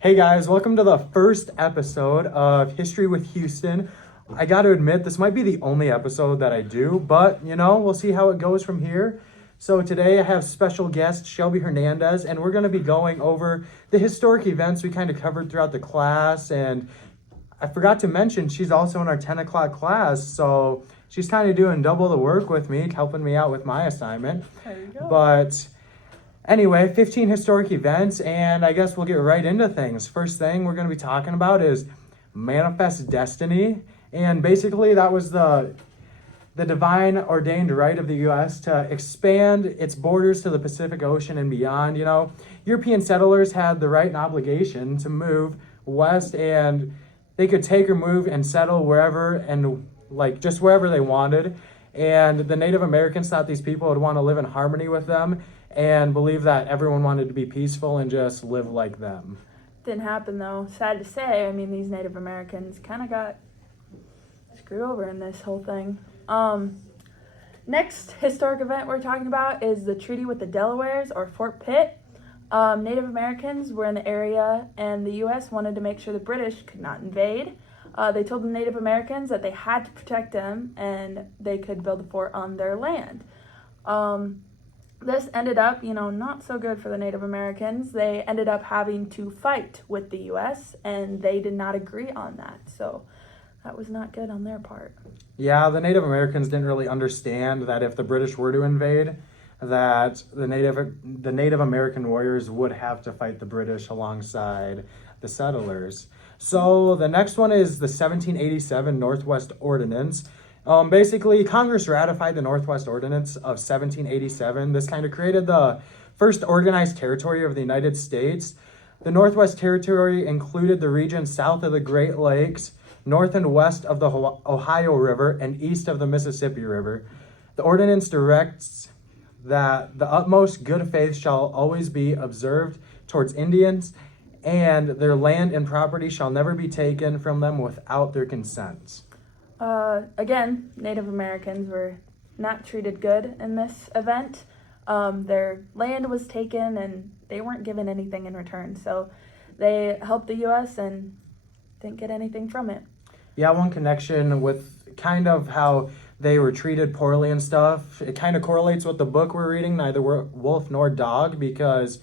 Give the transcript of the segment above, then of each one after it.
Hey guys, welcome to the first episode of History with Houston. I got to admit, this might be the only episode that I do, but we'll see how it goes from here. So today I have special guest Shelby Hernandez, and we're going to be going over the historic events we kind of covered throughout the class. And I forgot to mention, she's also in our 10 o'clock class, so she's kind of doing double the work with me, helping me out with my assignment. There you go. But anyway, 15 historic events, and I guess we'll get right into things. First thing we're going to be talking about is Manifest Destiny, and basically that was the divine ordained right of the U.S. to expand its borders to the Pacific Ocean and beyond. European settlers had the right and obligation to move west, and they could take or move and settle wherever and just wherever they wanted. And the Native Americans thought these people would want to live in harmony with them and believe that everyone wanted to be peaceful and just live like them. Didn't happen though. Sad to say. I mean, these Native Americans kind of got screwed over in this whole thing. Next historic event we're talking about is the Treaty with the Delawares, or Fort Pitt. Native Americans were in the area, and the U.S. wanted to make sure the British could not invade. They told the Native Americans that they had to protect them, and they could build a fort on their land. This ended up, not so good for the Native Americans. They ended up having to fight with the U.S., and they did not agree on that. So that was not good on their part. Yeah, the Native Americans didn't really understand that if the British were to invade, that the Native American warriors would have to fight the British alongside the settlers. So the next one is the 1787 Northwest Ordinance. Basically, Congress ratified the Northwest Ordinance of 1787. This kind of created the first organized territory of the United States. The Northwest Territory included the region south of the Great Lakes, north and west of the Ohio River, and east of the Mississippi River. The ordinance directs that the utmost good faith shall always be observed towards Indians, and their land and property shall never be taken from them without their consent. Again, Native Americans were not treated good in this event. Their land was taken, and they weren't given anything in return. So they helped the U.S. and didn't get anything from it. Yeah, one connection with kind of how they were treated poorly and stuff, it kind of correlates with the book we're reading, Neither Wolf Nor Dog, because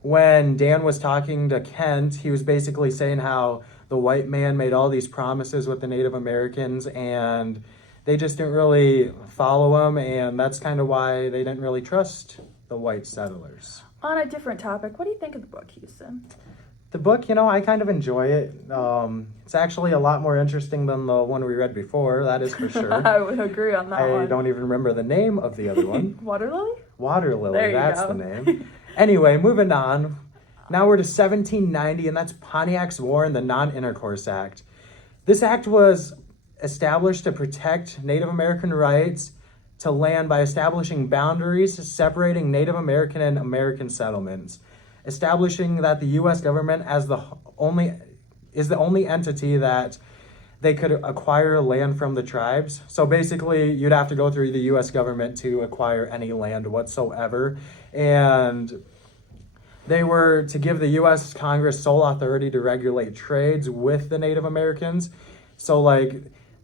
when Dan was talking to Kent, he was basically saying how the white man made all these promises with the Native Americans, and they just didn't really follow him, and that's kind of why they didn't really trust the white settlers. On a different topic, what do you think of the book, Houston? The book, I kind of enjoy it. It's actually a lot more interesting than the one we read before, that is for sure. I would agree on that one. I don't even remember the name of the other one. Water Lily? Water Lily, There you that's go. the name. Anyway, moving on. Now we're to 1790, and that's Pontiac's War and the Non-Intercourse Act. This act was established to protect Native American rights to land by establishing boundaries separating Native American and American settlements, establishing that the U.S. government is the only entity that they could acquire land from the tribes. So basically, you'd have to go through the U.S. government to acquire any land whatsoever. And they were to give the U.S. Congress sole authority to regulate trades with the Native Americans. So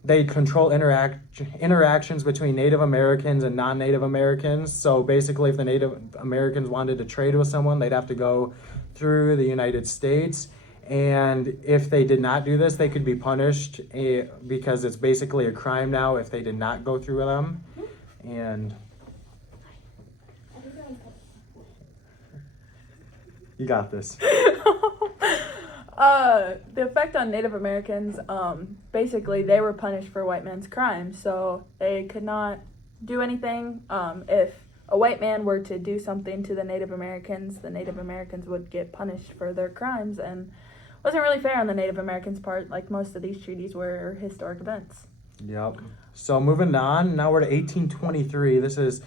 they control interactions between Native Americans and non-Native Americans. So basically, if the Native Americans wanted to trade with someone, they'd have to go through the United States. And if they did not do this, they could be punished because it's basically a crime now if they did not go through them. And you got this. The effect on Native Americans, basically they were punished for white man's crimes, so they could not do anything. If a white man were to do something to the Native Americans would get punished for their crimes, and it wasn't really fair on the Native Americans' part, like most of these treaties were historic events. Yep. So moving on, now we're to 1823. This is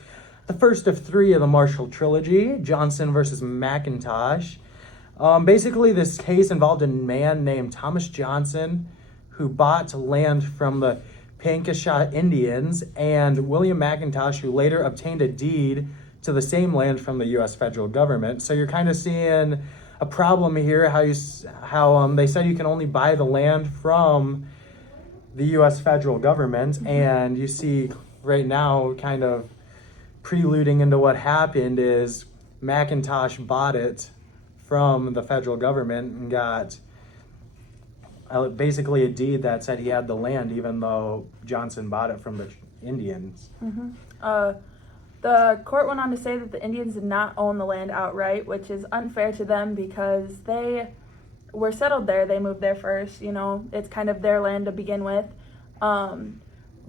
the first of three of the Marshall Trilogy, Johnson versus McIntosh. Basically, this case involved a man named Thomas Johnson who bought land from the Pankasha Indians, and William McIntosh, who later obtained a deed to the same land from the U.S. federal government. So you're kind of seeing a problem here. How they said you can only buy the land from the U.S. federal government, and you see right now, kind of preluding into what happened, is McIntosh bought it from the federal government and got basically a deed that said he had the land, even though Johnson bought it from the Indians. The court went on to say that the Indians did not own the land outright, which is unfair to them because they were settled there. They moved there first. It's kind of their land to begin with. And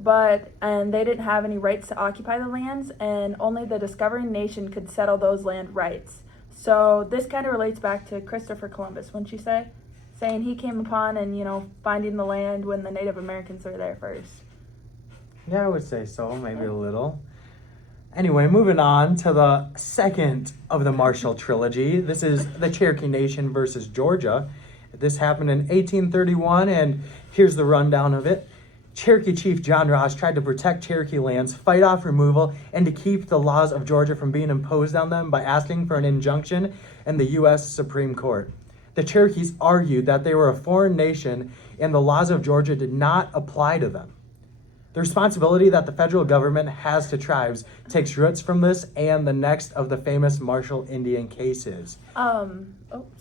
they didn't have any rights to occupy the lands, and only the discovering nation could settle those land rights. So this kind of relates back to Christopher Columbus, wouldn't you say? Saying he came upon and, finding the land when the Native Americans were there first. Yeah, I would say so, maybe a little. Anyway, moving on to the second of the Marshall Trilogy. This is the Cherokee Nation versus Georgia. This happened in 1831, and here's the rundown of it. Cherokee Chief John Ross tried to protect Cherokee lands, fight off removal, and to keep the laws of Georgia from being imposed on them by asking for an injunction in the U.S. Supreme Court. The Cherokees argued that they were a foreign nation and the laws of Georgia did not apply to them. The responsibility that the federal government has to tribes takes roots from this and the next of the famous Marshall Indian cases. Sorry.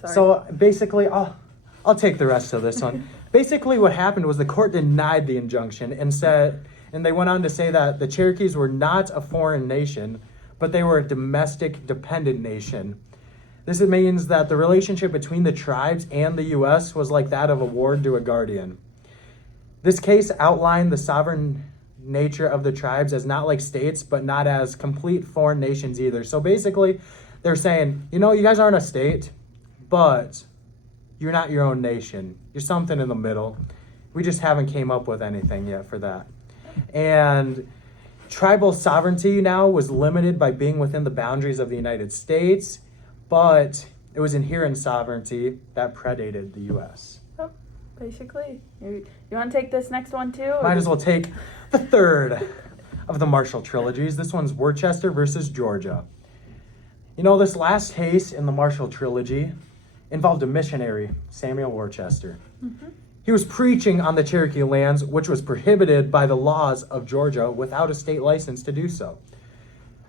So basically, I'll take the rest of this one. Basically, what happened was the court denied the injunction and they went on to say that the Cherokees were not a foreign nation, but they were a domestic dependent nation. This means that the relationship between the tribes and the U.S. was like that of a ward to a guardian. This case outlined the sovereign nature of the tribes as not like states, but not as complete foreign nations either. So basically, they're saying, you guys aren't a state, but you're not your own nation. You're something in the middle. We just haven't came up with anything yet for that. And tribal sovereignty now was limited by being within the boundaries of the United States, but it was inherent sovereignty that predated the U.S. Oh, basically. You want to take this next one too? Might as well take the third of the Marshall Trilogies. This one's Worcester versus Georgia. This last case in the Marshall Trilogy involved a missionary, Samuel Worcester. Mm-hmm. He was preaching on the Cherokee lands, which was prohibited by the laws of Georgia without a state license to do so.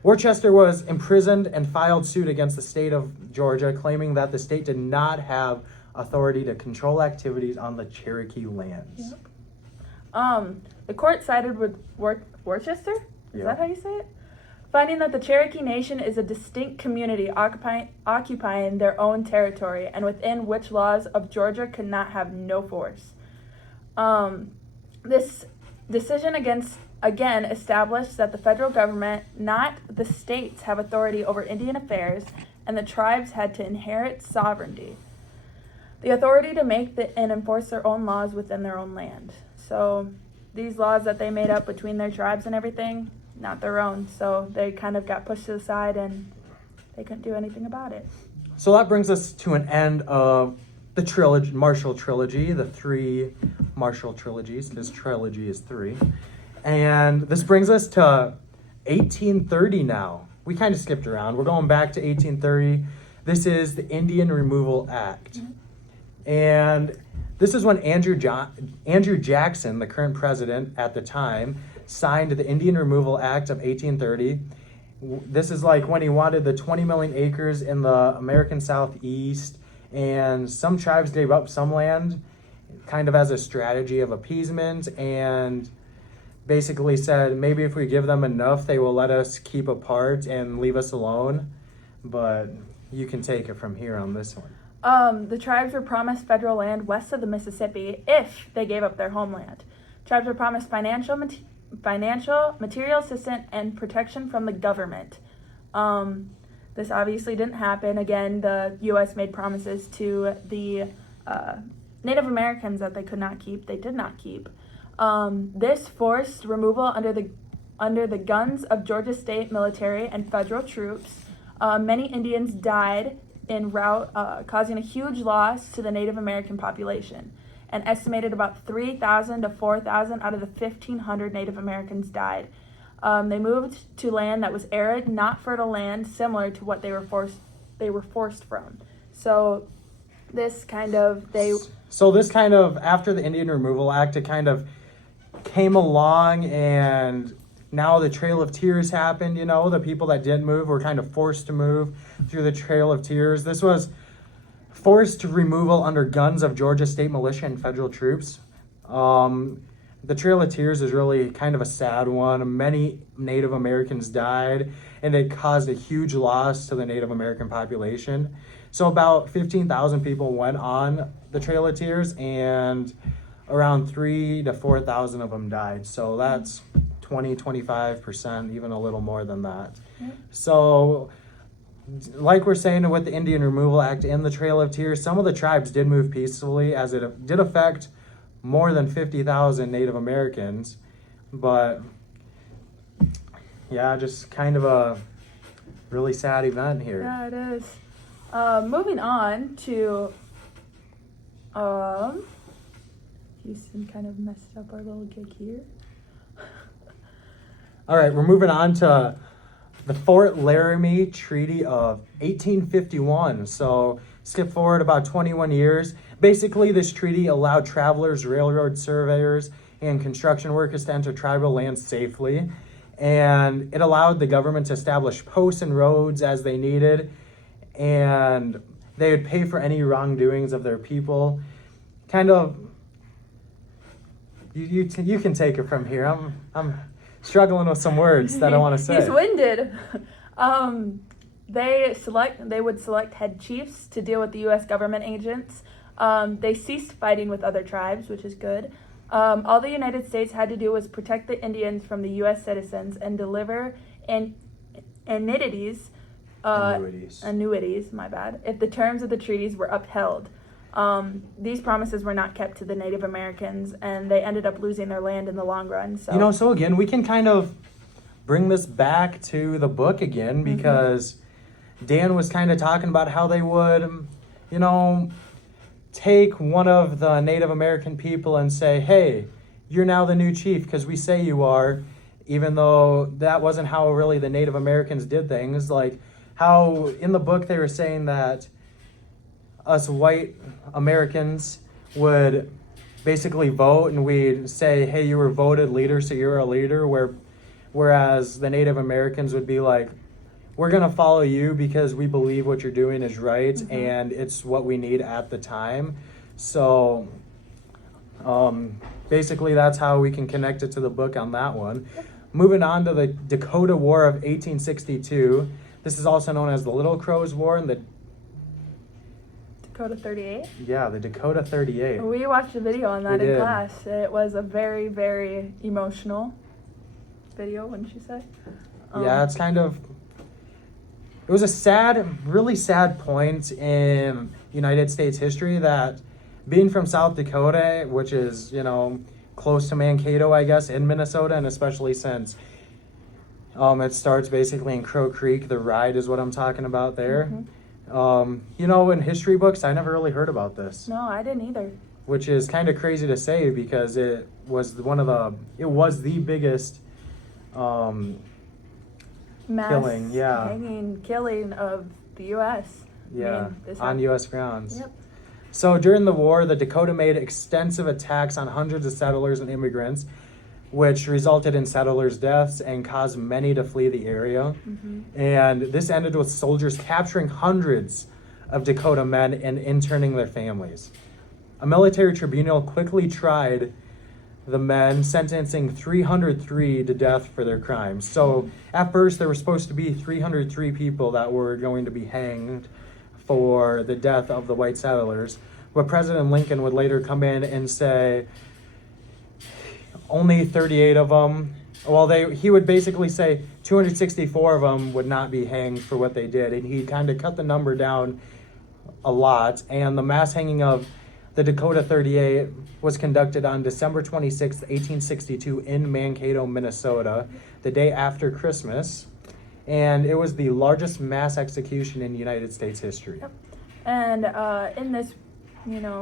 Worcester was imprisoned and filed suit against the state of Georgia, claiming that the state did not have authority to control activities on the Cherokee lands. Yep. The court sided with Worcester? Is Yeah. that how you say it? Finding that the Cherokee Nation is a distinct community occupying their own territory and within which laws of Georgia could not have no force. This decision again established that the federal government, not the states, have authority over Indian affairs, and the tribes had to inherit sovereignty, the authority to make and enforce their own laws within their own land. So these laws that they made up between their tribes and everything, not their own. So they kind of got pushed to the side and they couldn't do anything about it. So that brings us to an end of the Marshall Trilogy, the three Marshall Trilogies. This trilogy is three. And this brings us to 1830 now. We kind of skipped around. We're going back to 1830. This is the Indian Removal Act. Mm-hmm. And this is when Andrew Jackson, the current president at the time, signed the Indian Removal Act of 1830. This is like when he wanted the 20 million acres in the American Southeast, and some tribes gave up some land kind of as a strategy of appeasement, and basically said maybe if we give them enough, they will let us keep apart and leave us alone. But you can take it from here on this one. The tribes were promised federal land west of the Mississippi if they gave up their homeland. Tribes were promised financial, material assistance, and protection from the government. This obviously didn't happen. Again, the U.S. made promises to the Native Americans that they could not keep. They did not keep. This forced removal under the guns of Georgia state military and federal troops. Many Indians died en route, causing a huge loss to the Native American population. An estimated about 3,000 to 4,000 out of the 1,500 Native Americans died. They moved to land that was arid, not fertile land, similar to what they were forced from. So this kind of, after the Indian Removal Act, it kind of came along, and now the Trail of Tears happened. The people that didn't move were kind of forced to move through the Trail of Tears. This was forced removal under guns of Georgia state militia and federal troops. The Trail of Tears is really kind of a sad one. Many Native Americans died, and it caused a huge loss to the Native American population. So about 15,000 people went on the Trail of Tears, and around 3,000 to 4,000 of them died. So that's 25%, even a little more than that. Yep. So like we're saying with the Indian Removal Act and the Trail of Tears, some of the tribes did move peacefully, as it did affect more than 50,000 Native Americans. But yeah, just kind of a really sad event here. Yeah, it is. Moving on to, Houston kind of messed up our little gig here. All right, we're moving on to the Fort Laramie Treaty of 1851. So skip forward about 21 years. Basically, this treaty allowed travelers, railroad surveyors, and construction workers to enter tribal lands safely. And it allowed the government to establish posts and roads as they needed. And they would pay for any wrongdoings of their people. Kind of, you can take it from here. I'm struggling with some words that I want to say. He's winded. They would select head chiefs to deal with the U.S. government agents. They ceased fighting with other tribes, which is good. All the United States had to do was protect the Indians from the U.S. citizens and deliver annuities, my bad, if the terms of the treaties were upheld. These promises were not kept to the Native Americans, and they ended up losing their land in the long run. So, so again, we can kind of bring this back to the book again, because Dan was kind of talking about how they would, take one of the Native American people and say, hey, you're now the new chief because we say you are, even though that wasn't how really the Native Americans did things. Like how in the book they were saying that us white Americans would basically vote, and we'd say, hey, you were voted leader, so you're a leader, whereas the Native Americans would be like, we're going to follow you because we believe what you're doing is right, and it's what we need at the time. So basically that's how we can connect it to the book on that one. Moving on to the Dakota War of 1862. This is also known as the Little Crow's War and the Dakota 38? Yeah, the Dakota 38. We watched a video on that in class. It was a very, very emotional video, wouldn't you say? Yeah, it's kind of... It was a sad, really sad point in United States history that being from South Dakota, which is, close to Mankato, I guess, in Minnesota, and especially since it starts basically in Crow Creek, the ride is what I'm talking about there. In history books, I never really heard about this. No, I didn't either. Which is kind of crazy to say because it was the biggest mass killing of the U.S. On U.S. grounds. Yep. So during the war, the Dakota made extensive attacks on hundreds of settlers and immigrants, which resulted in settlers' deaths and caused many to flee the area. And this ended with soldiers capturing hundreds of Dakota men and interning their families. A military tribunal quickly tried the men, sentencing 303 to death for their crimes. So at first there were supposed to be 303 people that were going to be hanged for the death of the white settlers. But President Lincoln would later come in and say only 38 of them, he would basically say 264 of them would not be hanged for what they did. And he kind of cut the number down a lot. And the mass hanging of the Dakota 38 was conducted on December 26, 1862 in Mankato, Minnesota, the day after Christmas. And it was the largest mass execution in United States history. Yep. And in this,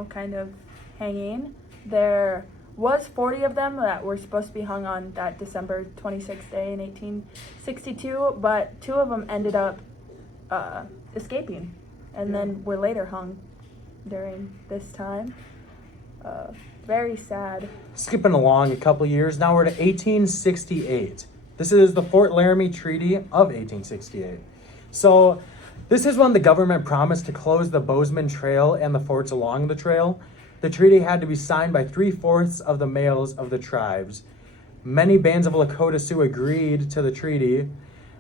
kind of hanging, there was 40 of them that were supposed to be hung on that December 26th day in 1862, but 2 of them ended up escaping and then were later hung during this time. Very sad. Skipping along a couple years, now we're to 1868. This is the Fort Laramie Treaty of 1868. So this is when the government promised to close the Bozeman Trail and the forts along the trail. The treaty had to be signed by 3/4 of the males of the tribes. Many bands of Lakota Sioux agreed to the treaty,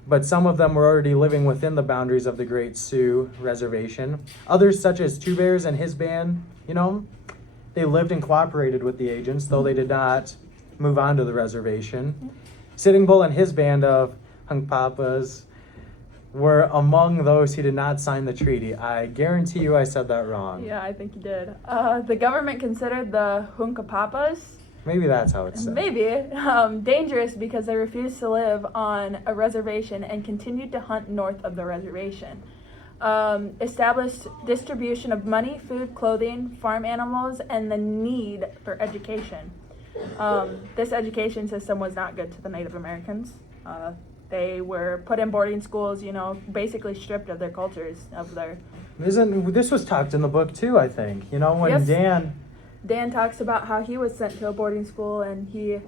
but some of them were already living within the boundaries of the Great Sioux Reservation. Others, such as Two Bears and his band, they lived and cooperated with the agents, though they did not move on to the reservation. Sitting Bull and his band of Hunkpapas were among those who did not sign the treaty. I guarantee you I said that wrong. Yeah, I think you did. The government considered the Hunkpapas Maybe that's how it's said. maybe dangerous because they refused to live on a reservation and continued to hunt north of the reservation. Established distribution of money, food, clothing, farm animals, and the need for education. This education system was not good to the Native Americans. They were put in boarding schools, basically stripped of their cultures, of their... This was talked in the book too, I think. When Yes. Dan talks about how he was sent to a boarding school and he,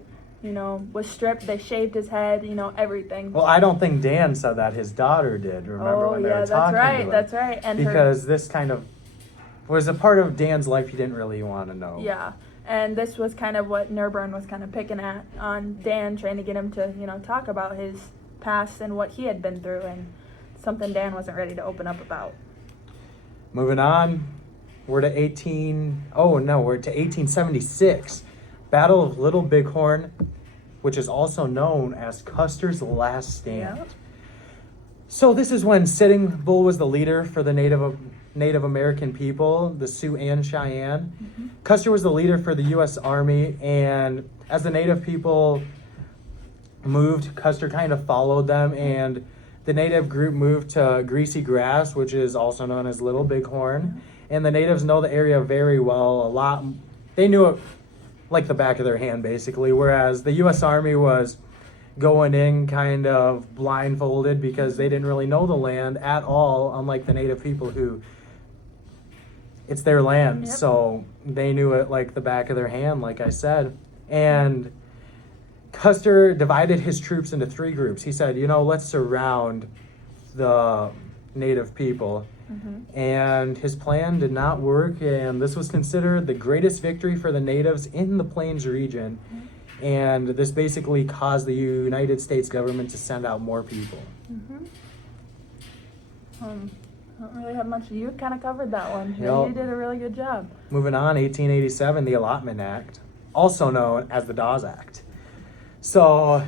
was stripped. They shaved his head, everything. Well, I don't think Dan said that. His daughter did, remember, when they were talking to him. That's right. And because this kind of was a part of Dan's life he didn't really want to know. Yeah, and this was kind of what Nerburn was kind of picking at on Dan, trying to get him to, talk about his past and what he had been through, and something Dan wasn't ready to open up about. Moving on, we're to 1876. Battle of Little Bighorn, which is also known as Custer's Last Stand. Yeah. So this is when Sitting Bull was the leader for the Native American people, the Sioux and Cheyenne. Mm-hmm. Custer was the leader for the U.S. Army, and as the Native people moved, Custer kind of followed them, and the Native group moved to Greasy Grass, which is also known as Little Bighorn. And the Natives know the area very well, a lot. They knew it like the back of their hand, basically, whereas the U.S. Army was going in kind of blindfolded because they didn't really know the land at all, unlike the Native people who, it's their land, Yep. so they knew it like the back of their hand, like I said. And Custer divided his troops into 3 groups. He said, let's surround the Native people. Mm-hmm. And his plan did not work, and this was considered the greatest victory for the Natives in the Plains region. And this basically caused the United States government to send out more people. Mm-hmm. I don't really have much. You kind of covered that one. Yep. You did a really good job. Moving on, 1887, the Allotment Act, also known as the Dawes Act. So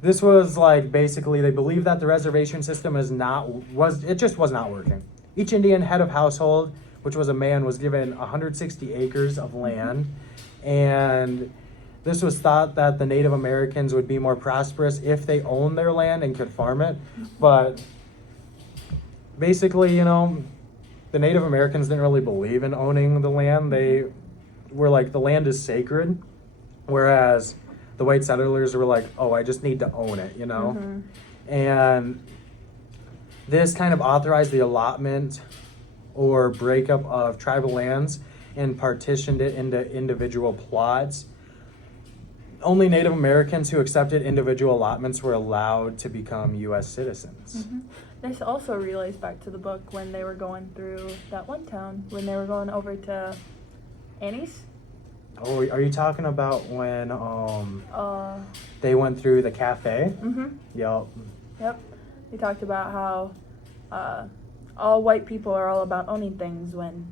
this was like basically they believed that the reservation system just was not working. Each Indian head of household, which was a man, was given 160 acres of land, and this was thought that the Native Americans would be more prosperous if they owned their land and could farm it. But basically, the Native Americans didn't really believe in owning the land. They were like, the land is sacred, whereas the white settlers were like, oh, I just need to own it, Mm-hmm. And this kind of authorized the allotment or breakup of tribal lands and partitioned it into individual plots. Only Native Americans who accepted individual allotments were allowed to become U.S. citizens. Mm-hmm. This also relates back to the book when they were going through that one town, when they were going over to Annie's. Oh, are you talking about when they went through the cafe? Mm-hmm. Yep. He talked about how all white people are all about owning things when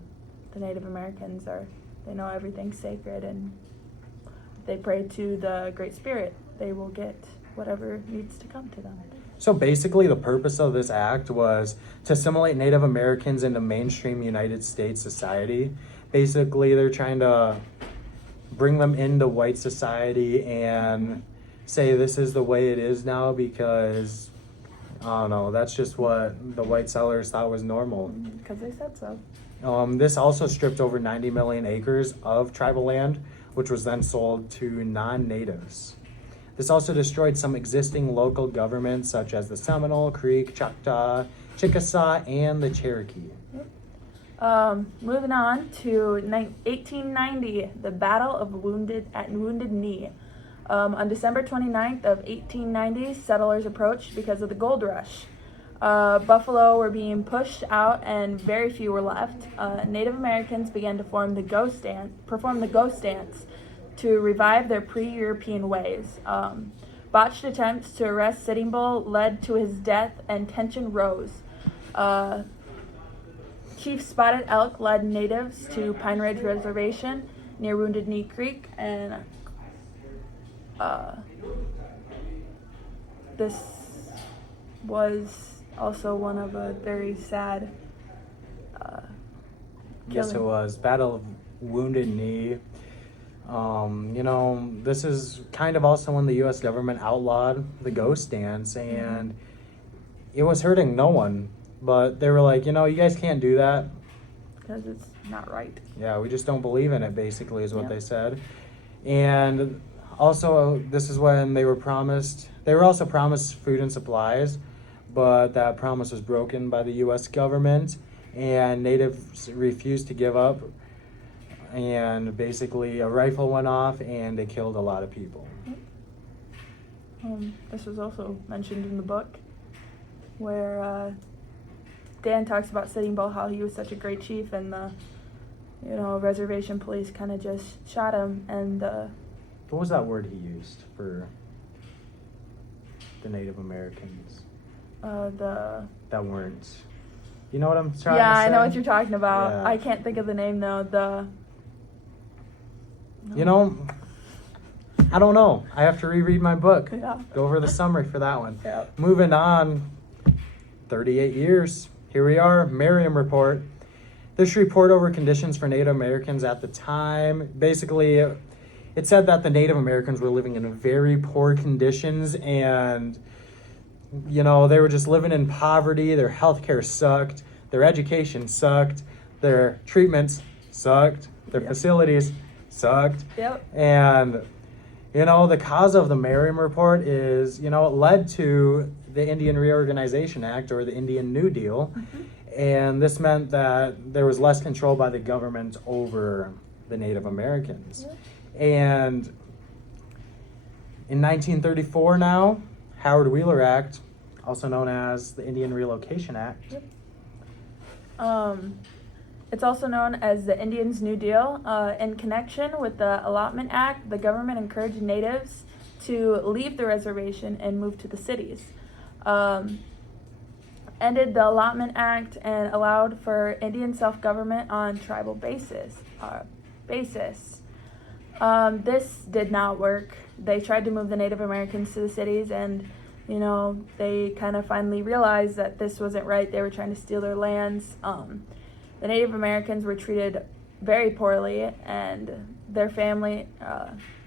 the Native Americans they know everything's sacred, and if they pray to the Great Spirit, they will get whatever needs to come to them. So basically the purpose of this act was to assimilate Native Americans into mainstream United States society. Basically, they're trying to bring them into white society and say this is the way it is now because, I don't know, that's just what the white settlers thought was normal. Because they said so. This also stripped over 90 million acres of tribal land, which was then sold to non-natives. This also destroyed some existing local governments such as the Seminole, Creek, Choctaw, Chickasaw, and the Cherokee. Moving on to 1890, the Battle of Wounded Knee. On December 29th of 1890, settlers approached because of the gold rush. Buffalo were being pushed out and very few were left. Native Americans began to perform the ghost dance to revive their pre-European ways. Botched attempts to arrest Sitting Bull led to his death and tension rose. Chief Spotted Elk led natives to Pine Ridge Reservation near Wounded Knee Creek, and this was also one of a very sad Yes, it was. Battle of Wounded Knee. This is kind of also when the U.S. government outlawed the ghost dance, and it was hurting no one. But they were like, you guys can't do that. Because it's not right. Yeah, we just don't believe in it, basically, is what they said. And also, this is when they were also promised food and supplies, but that promise was broken by the U.S. government, and natives refused to give up. And basically, a rifle went off, and it killed a lot of people. This was also mentioned in the book, where Dan talks about Sitting Bull, how he was such a great chief, and the reservation police kind of just shot him. And what was that word he used for the Native Americans? That weren't. You know what I'm trying to say? Yeah, I know what you're talking about. Yeah. I can't think of the name though. I don't know. I have to reread my book. Yeah. Go over the summary for that one. Yeah. Moving on, 38 years. Here we are, Merriam Report. This report over conditions for Native Americans at the time, basically, it said that the Native Americans were living in very poor conditions, and, they were just living in poverty. Their healthcare sucked. Their education sucked. Their treatments sucked. Their facilities sucked. Yep. And, the cause of the Merriam Report is, it led to the Indian Reorganization Act, or the Indian New Deal. And this meant that there was less control by the government over the Native Americans. Yep. And in 1934 now, Howard Wheeler Act, also known as the Indian Relocation Act. Yep. It's also known as the Indians' New Deal. In connection with the Allotment Act, the government encouraged natives to leave the reservation and move to the cities. Ended the Allotment Act and allowed for Indian self-government on tribal basis. This did not work. They tried to move the Native Americans to the cities, and they kind of finally realized that this wasn't right. They were trying to steal their lands. The Native Americans were treated very poorly, and their family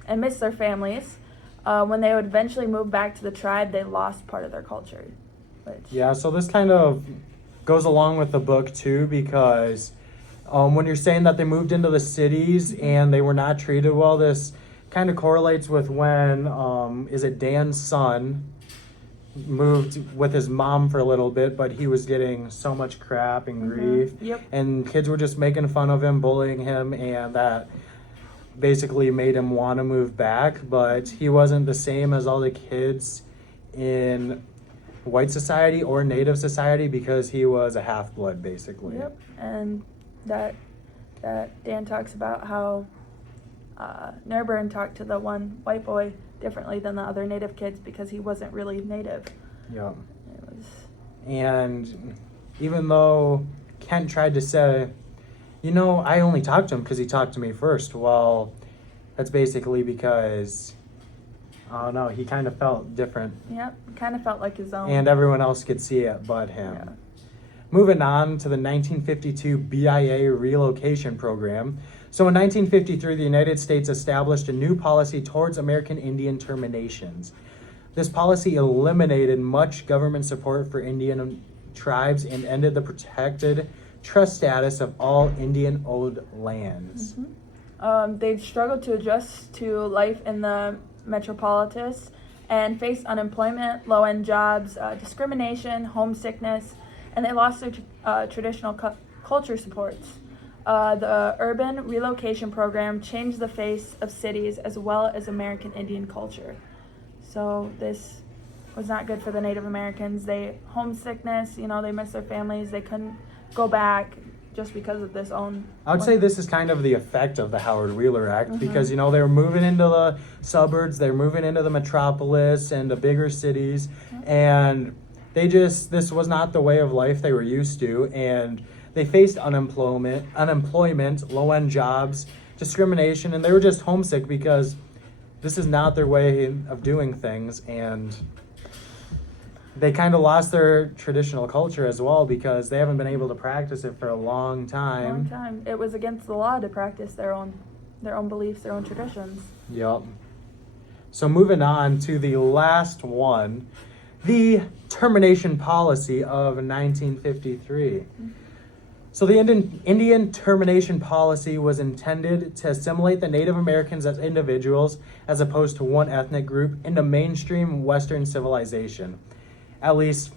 and missed their families. When they would eventually move back to the tribe, they lost part of their culture. Yeah, so this kind of goes along with the book too, because when you're saying that they moved into the cities and they were not treated well, this kind of correlates with when Dan's son moved with his mom for a little bit, but he was getting so much crap and grief. Yep. And kids were just making fun of him, bullying him, and that basically made him want to move back. But he wasn't the same as all the kids in white society or native society because he was a half-blood, basically. Yep. And that Dan talks about how Nerburn talked to the one white boy differently than the other native kids because he wasn't really native. Yeah. And even though Kent tried to say, I only talked to him because he talked to me first, well, that's basically because, he kind of felt different. Yep, kind of felt like his own. And everyone else could see it but him. Yeah. Moving on to the 1952 BIA relocation program. So in 1953, the United States established a new policy towards American Indian terminations. This policy eliminated much government support for Indian tribes and ended the protected trust status of all Indian-owned lands. They'd struggled to adjust to life in the metropolis and faced unemployment, low-end jobs, discrimination, homesickness, and they lost their traditional culture supports. The urban relocation program changed the face of cities as well as American Indian culture. So this was not good for the Native Americans. Homesickness, they miss their families. They couldn't go back just because of this own. I would say this is kind of the effect of the Howard Wheeler Act because, they were moving into the suburbs, they're moving into the metropolis and the bigger cities, and this was not the way of life they were used to, and they faced unemployment, low-end jobs, discrimination, and they were just homesick because this is not their way of doing things, and they kind of lost their traditional culture as well because they haven't been able to practice it for a long time. It was against the law to practice their own beliefs, their own traditions. Yep. So moving on to the last one, the termination policy of 1953. So the Indian termination policy was intended to assimilate the Native Americans as individuals as opposed to one ethnic group into mainstream Western civilization. At least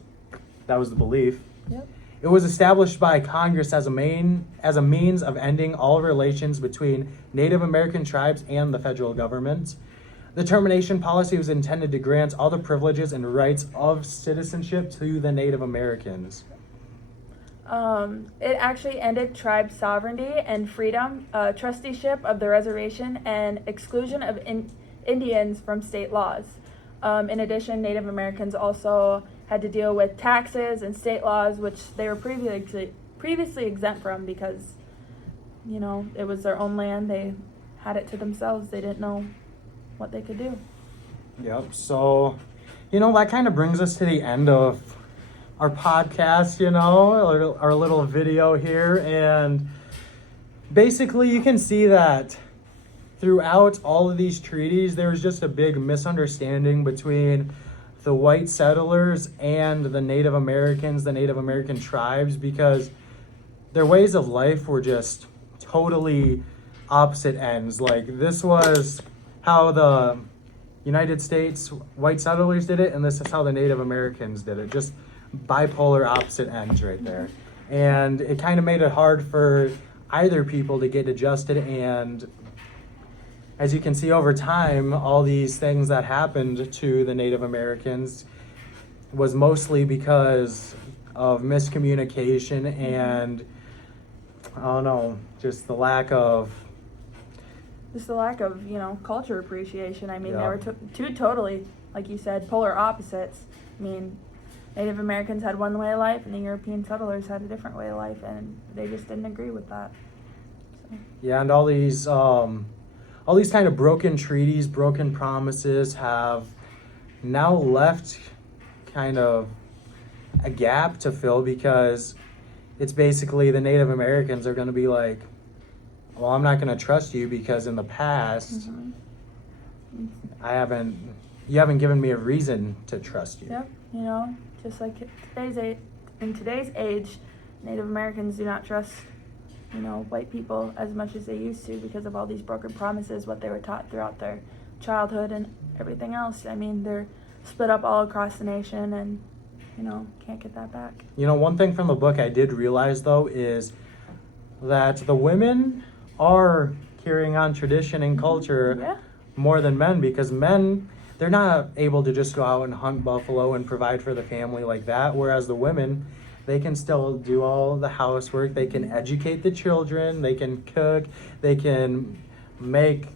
that was the belief. Yep. It was established by Congress as a means of ending all relations between Native American tribes and the federal government. The termination policy was intended to grant all the privileges and rights of citizenship to the Native Americans. It actually ended tribe sovereignty and freedom, trusteeship of the reservation, and exclusion of Indians from state laws. In addition, Native Americans also had to deal with taxes and state laws, which they were previously exempt from because, it was their own land. They had it to themselves. They didn't know what they could do. Yep. So, that kind of brings us to the end of our podcast, our little video here. And basically you can see that throughout all of these treaties, there was just a big misunderstanding between the white settlers and the Native Americans, the Native American tribes, because their ways of life were just totally opposite ends. Like, this was how the United States white settlers did it, and this is how the Native Americans did it. Just bipolar opposite ends right there. And it kind of made it hard for either people to get adjusted, and as you can see over time, all these things that happened to the Native Americans was mostly because of miscommunication and, I don't know, just the lack of culture appreciation. I mean, Yeah. they were two totally, like you said, polar opposites. I mean, Native Americans had one way of life, and the European settlers had a different way of life, and they just didn't agree with that. So. Yeah, and all these kind of broken treaties, broken promises have now left kind of a gap to fill, because it's basically the Native Americans are going to be like, well, I'm not going to trust you because in the past, you haven't given me a reason to trust you. Yep, just like in today's age, Native Americans do not trust, white people as much as they used to because of all these broken promises, what they were taught throughout their childhood and everything else. I mean, they're split up all across the nation and, can't get that back. One thing from the book I did realize, though, is that the women are carrying on tradition and culture more than men, because men, they're not able to just go out and hunt buffalo and provide for the family like that, whereas the women, they can still do all the housework, they can educate the children, they can cook, they can make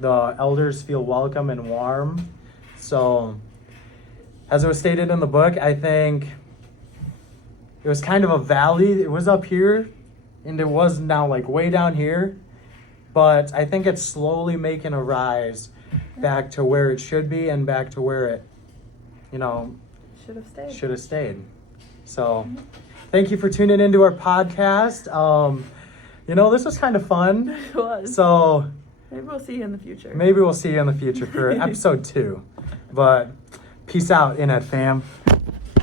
the elders feel welcome and warm. So, as it was stated in the book, I think it was kind of a valley. It was up here, and it was now like way down here. But I think it's slowly making a rise back to where it should be and back to where it, should have stayed. So, thank you for tuning into our podcast. This was kind of fun. It was. So, maybe we'll see you in the future. Maybe we'll see you in the future for episode 2. But peace out, Internet fam.